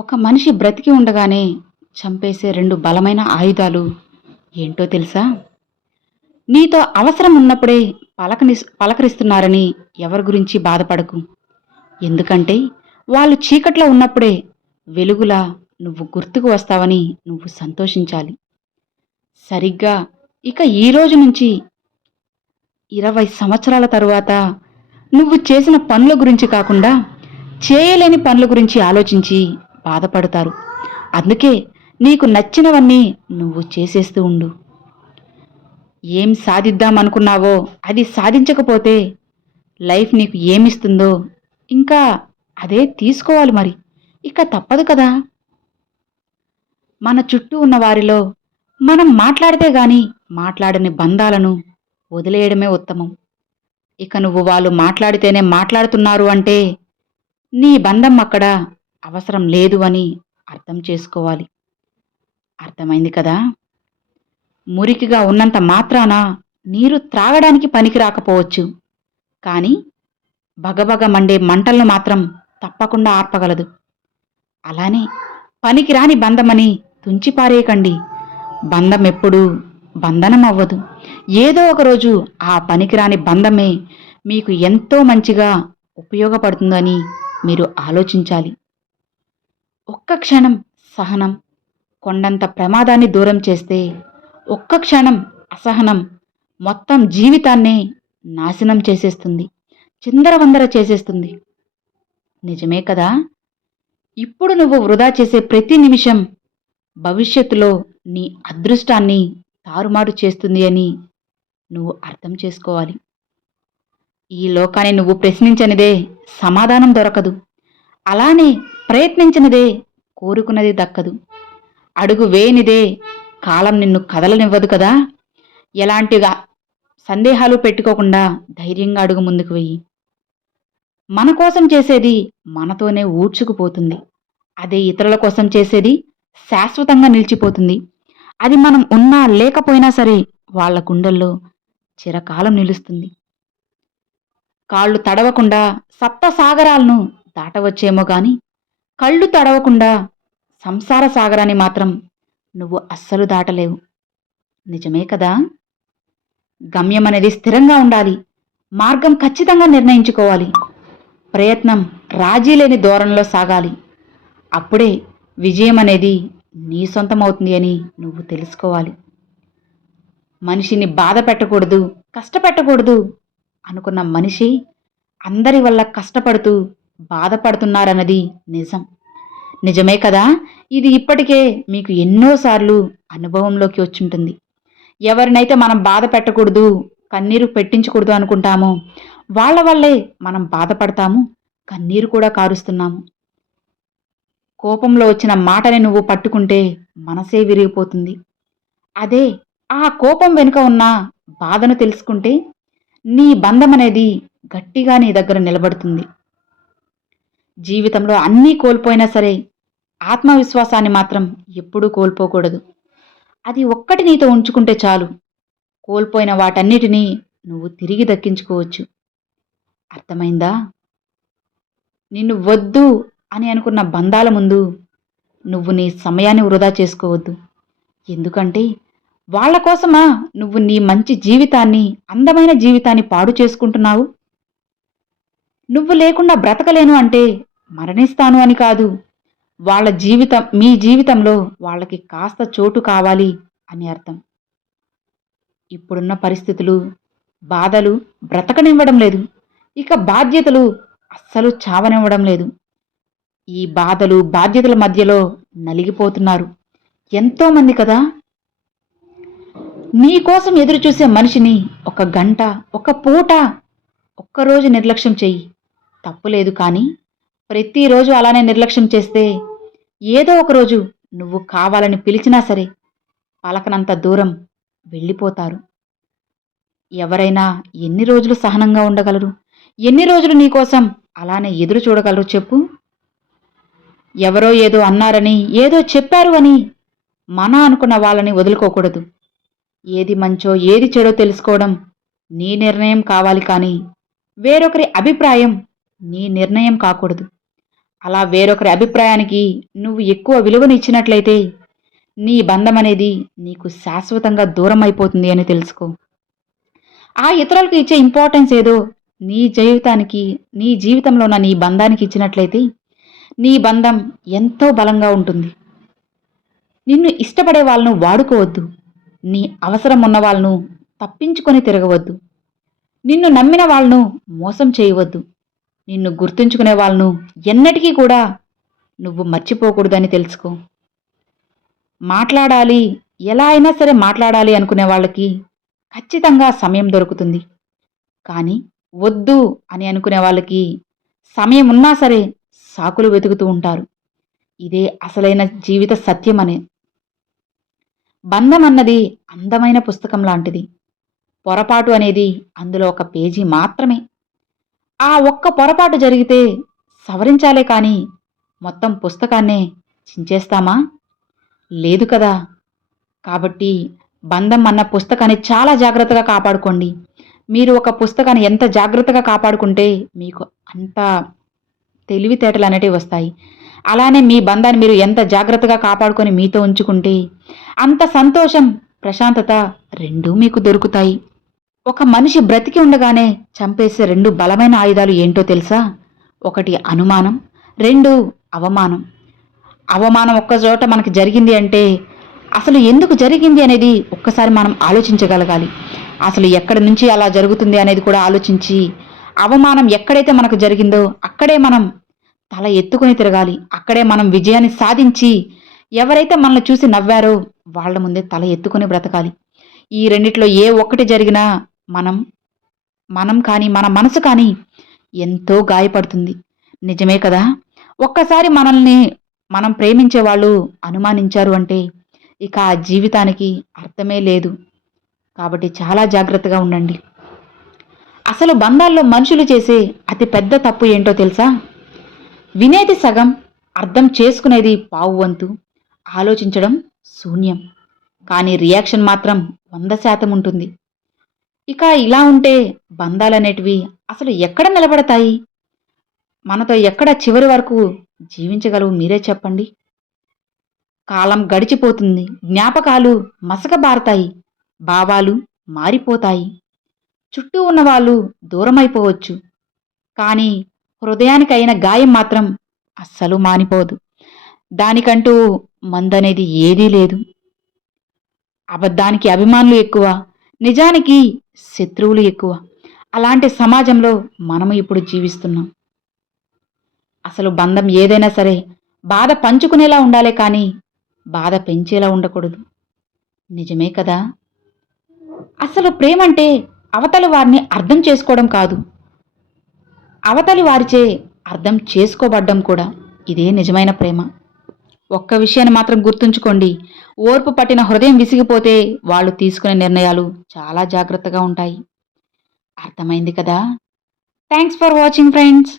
ఒక మనిషి బ్రతికి ఉండగానే చంపేసే రెండు బలమైన ఆయుధాలు ఏంటో తెలుసా? నీతో అవసరం ఉన్నప్పుడే పలకరిస్తున్నారని ఎవరి గురించి బాధపడకు. ఎందుకంటే వాళ్ళు చీకట్లో ఉన్నప్పుడే వెలుగులా నువ్వు గుర్తుకు వస్తావని నువ్వు సంతోషించాలి. సరిగ్గా ఇక ఈ రోజు నుంచి 20 సంవత్సరాల తరువాత నువ్వు చేసిన పనుల గురించి కాకుండా చేయలేని పనుల గురించి ఆలోచించి బాధపడతారు. అందుకే నీకు నచ్చినవన్నీ నువ్వు చేసేస్తూ ఉండు. ఏం సాధిద్దామనుకున్నావో అది సాధించకపోతే లైఫ్ నీకు ఏమిస్తుందో ఇంకా అదే తీసుకోవాలి మరి. ఇక తప్పదు కదా. మన చుట్టూ ఉన్న వారిలో మనం మాట్లాడితే గాని మాట్లాడని బంధాలను వదిలేయడమే ఉత్తమం. ఇక నువ్వు వాళ్ళు మాట్లాడితేనే మాట్లాడుతున్నారు అంటే నీ బంధం అక్కడ అవసరం లేదు అని అర్థం చేసుకోవాలి. అర్థమైంది కదా. మురికిగా ఉన్నంత మాత్రాన నీరు త్రాగడానికి పనికి రాకపోవచ్చు, కానీ భగభగ మండే మంటలను మాత్రం తప్పకుండా ఆర్పగలదు. అలానే పనికిరాని బంధమని తుంచిపారేయకండి. బంధం ఎప్పుడూ బంధనం అవ్వదు. ఏదో ఒకరోజు ఆ పనికిరాని బంధమే మీకు ఎంతో మంచిగా ఉపయోగపడుతుందని మీరు ఆలోచించాలి. ఒక్క క్షణం సహనం కొండంత ప్రమాదాన్ని దూరం చేస్తే, ఒక్క క్షణం అసహనం మొత్తం జీవితాన్నే నాశనం చేసేస్తుంది, చిందరవందర చేసేస్తుంది. నిజమే కదా. ఇప్పుడు నువ్వు వృధా చేసే ప్రతి నిమిషం భవిష్యత్తులో నీ అదృష్టాన్ని తారుమారు చేస్తుంది అని నువ్వు అర్థం చేసుకోవాలి. ఈ లోకాన్ని నువ్వు ప్రశ్నించనిదే సమాధానం దొరకదు. అలానే ప్రయత్నించినదే కోరుకున్నది దక్కదు. అడుగు వేయనిదే కాలం నిన్ను కదలనివ్వదు కదా. ఎలాంటిగా సందేహాలు పెట్టుకోకుండా ధైర్యంగా అడుగు ముందుకు వెయ్యి. మన కోసం చేసేది మనతోనే ఊడ్చుకుపోతుంది. అదే ఇతరుల కోసం చేసేది శాశ్వతంగా నిలిచిపోతుంది. అది మనం ఉన్నా లేకపోయినా సరే వాళ్ళ గుండెల్లో చిరకాలం నిలుస్తుంది. కాళ్ళు తడవకుండా సప్త సాగరాలను దాటవచ్చేమో గాని కళ్ళు తడవకుండా సంసార సాగరాన్ని మాత్రం నువ్వు అస్సలు దాటలేవు. నిజమే కదా. గమ్యం అనేది స్థిరంగా ఉండాలి. మార్గం ఖచ్చితంగా నిర్ణయించుకోవాలి. ప్రయత్నం రాజీ లేని ధోరణిలో సాగాలి. అప్పుడే విజయం అనేది నీ సొంతమవుతుంది అని నువ్వు తెలుసుకోవాలి. మనిషిని బాధ పెట్టకూడదు, కష్టపెట్టకూడదు అనుకున్న మనిషి అందరి వల్ల కష్టపడుతూ బాధపడుతున్నారన్నది నిజం. నిజమే కదా. ఇది ఇప్పటికే మీకు ఎన్నోసార్లు అనుభవంలోకి వచ్చుంటుంది. ఎవరినైతే మనం బాధ పెట్టకూడదు, కన్నీరు పెట్టించకూడదు అనుకుంటామో వాళ్ళ వల్లే మనం బాధపడతాము, కన్నీరు కూడా కారుస్తున్నాము. కోపంలో వచ్చిన మాటని నువ్వు పట్టుకుంటే మనసే విరిగిపోతుంది. అదే ఆ కోపం వెనుక ఉన్న బాధను తెలుసుకుంటే నీ బంధం అనేది గట్టిగా నీ దగ్గర నిలబడుతుంది. జీవితంలో అన్నీ కోల్పోయినా సరే ఆత్మవిశ్వాసాన్ని మాత్రం ఎప్పుడూ కోల్పోకూడదు. అది ఒక్కటి నీతో ఉంచుకుంటే చాలు. కోల్పోయిన వాటన్నిటినీ నువ్వు తిరిగి దక్కించుకోవచ్చు. అర్థమైందా. నిన్ను వద్దు అని అనుకున్న బంధాల ముందు నువ్వు నీ సమయాన్ని వృధా చేసుకోవద్దు. ఎందుకంటే వాళ్ళ కోసమా నువ్వు నీ మంచి జీవితాన్ని, అందమైన జీవితాన్ని పాడు చేసుకుంటున్నావు. నువ్వు లేకుండా బ్రతకలేను అంటే మరణిస్తాను అని కాదు. వాళ్ళ జీవితం మీ జీవితంలో వాళ్ళకి కాస్త చోటు కావాలి అని అర్థం. ఇప్పుడున్న పరిస్థితులు, బాధలు బ్రతకనివ్వడం లేదు. ఇక బాధ్యతలు అస్సలు చావనివ్వడం లేదు. ఈ బాధలు బాధ్యతల మధ్యలో నలిగిపోతున్నారు ఎంతోమంది కదా. నీ కోసం ఎదురు చూసే మనిషిని ఒక గంట, ఒక పూట, ఒక్కరోజు నిర్లక్ష్యం చెయ్యి, తప్పులేదు. కానీ ప్రతిరోజు అలానే నిర్లక్ష్యం చేస్తే ఏదో ఒకరోజు నువ్వు కావాలని పిలిచినా సరే పలకనంత దూరం వెళ్ళిపోతారు. ఎవరైనా ఎన్ని రోజులు సహనంగా ఉండగలరు? ఎన్ని రోజులు నీకోసం అలానే ఎదురు చూడగలరు చెప్పు? ఎవరో ఏదో అన్నారని, ఏదో చెప్పారు అని మన అనుకున్న వాళ్ళని వదులుకోకూడదు. ఏది మంచో ఏది చెడో తెలుసుకోవడం నీ నిర్ణయం కావాలి, కానీ వేరొకరి అభిప్రాయం నీ నిర్ణయం కాకూడదు. అలా వేరొకరి అభిప్రాయానికి నువ్వు ఎక్కువ విలువనిచ్చినట్లయితే నీ బంధం అనేది నీకు శాశ్వతంగా దూరం అయిపోతుంది అని తెలుసుకో. ఆ ఇతరులకు ఇచ్చే ఇంపార్టెన్స్ ఏదో నీ జీవితానికి, నీ జీవితంలో ఉన్న నీ బంధానికి ఇచ్చినట్లయితే నీ బంధం ఎంతో బలంగా ఉంటుంది. నిన్ను ఇష్టపడే వాళ్ళను వాడుకోవద్దు. నీ అవసరం ఉన్న వాళ్ళను తప్పించుకొని తిరగవద్దు. నిన్ను నమ్మిన వాళ్ళను మోసం చేయవద్దు. నిన్ను గుర్తుంచుకునే వాళ్ళను ఎన్నటికీ కూడా నువ్వు మర్చిపోకూడదని తెలుసుకో. మాట్లాడాలి, ఎలా అయినా సరే మాట్లాడాలి అనుకునే వాళ్ళకి ఖచ్చితంగా సమయం దొరుకుతుంది. కానీ వద్దు అని అనుకునే వాళ్ళకి సమయం ఉన్నా సరే సాకులు వెతుకుతూ ఉంటారు. ఇదే అసలైన జీవిత సత్యం అనే. బంధం అన్నది అందమైన పుస్తకం లాంటిది. పొరపాటు అనేది అందులో ఒక పేజీ మాత్రమే. ఆ ఒక్క పొరపాటు జరిగితే సవరించాలే కానీ మొత్తం పుస్తకాన్నే చించేస్తామా? లేదు కదా! కాబట్టి బంధం అన్న పుస్తకాన్ని చాలా జాగ్రత్తగా కాపాడుకోండి. మీరు ఒక పుస్తకాన్ని ఎంత జాగ్రత్తగా కాపాడుకుంటే మీకు అంత తెలివితేటలనేటివి వస్తాయి. అలానే మీ బంధాన్ని మీరు ఎంత జాగ్రత్తగా కాపాడుకొని మీతో ఉంచుకుంటే అంత సంతోషం, ప్రశాంతత రెండూ మీకు దొరుకుతాయి. ఒక మనిషి బ్రతికి ఉండగానే చంపేసే 2 బలమైన ఆయుధాలు ఏంటో తెలుసా? ఒకటి అనుమానం, 2 అవమానం. అవమానం ఒక్కచోట మనకి జరిగింది అంటే అసలు ఎందుకు జరిగింది అనేది ఒక్కసారి మనం ఆలోచించగలగాలి. అసలు ఎక్కడి నుంచి అలా జరుగుతుంది అనేది కూడా ఆలోచించి, అవమానం ఎక్కడైతే మనకు జరిగిందో అక్కడే మనం తల ఎత్తుకొని తిరగాలి. అక్కడే మనం విజయాన్ని సాధించి ఎవరైతే మనల్ని చూసి నవ్వారో వాళ్ళ ముందే తల ఎత్తుకొని బ్రతకాలి. ఈ రెండిట్లో ఏ ఒక్కటి జరిగినా మనం మనం కానీ మన మనసు కానీ ఎంతో గాయపడుతుంది. నిజమే కదా! ఒక్కసారి మనల్ని మనం ప్రేమించే వాళ్ళు అనుమానించారు అంటే ఇక ఆ జీవితానికి అర్థమే లేదు. కాబట్టి చాలా జాగ్రత్తగా ఉండండి. అసలు బంధాల్లో మనుషులు చేసే అతి పెద్ద తప్పు ఏంటో తెలుసా? వినేది సగం, అర్థం చేసుకునేది పావు వంతు, ఆలోచించడం శూన్యం. కానీ రియాక్షన్ మాత్రం 100% ఉంటుంది. ఇక ఇలా ఉంటే బంధాలనేటివి అసలు ఎక్కడ నిలబడతాయి? మనతో ఎక్కడ చివరి వరకు జీవించగలవు మీరే చెప్పండి. కాలం గడిచిపోతుంది. జ్ఞాపకాలు మసకబారతాయి. భావాలు మారిపోతాయి. చుట్టూ ఉన్నవాళ్ళు దూరమైపోవచ్చు. కానీ హృదయానికైన గాయం మాత్రం అస్సలు మానిపోదు. దానికంటూ మందనేది ఏదీ లేదు. అబద్ధానికి అభిమానులు ఎక్కువ, నిజానికి శత్రువులు ఎక్కువ. అలాంటి సమాజంలో మనము ఇప్పుడు జీవిస్తున్నాం. అసలు బంధం ఏదైనా సరే బాధ పంచుకునేలా ఉండాలే కానీ బాధ పెంచేలా ఉండకూడదు. నిజమే కదా! అసలు ప్రేమంటే అవతలి వారిని అర్థం చేసుకోవడం కాదు, అవతలి వారిచే అర్థం చేసుకోబడ్డం కూడా. ఇదే నిజమైన ప్రేమ. ఒక్క విషయాన్ని మాత్రం గుర్తుంచుకోండి. ఓర్పు పట్టిన హృదయం విసిగిపోతే వాళ్ళు తీసుకునే నిర్ణయాలు చాలా జాగ్రత్తగా ఉంటాయి. అర్థమైంది కదా! Thanks for watching friends.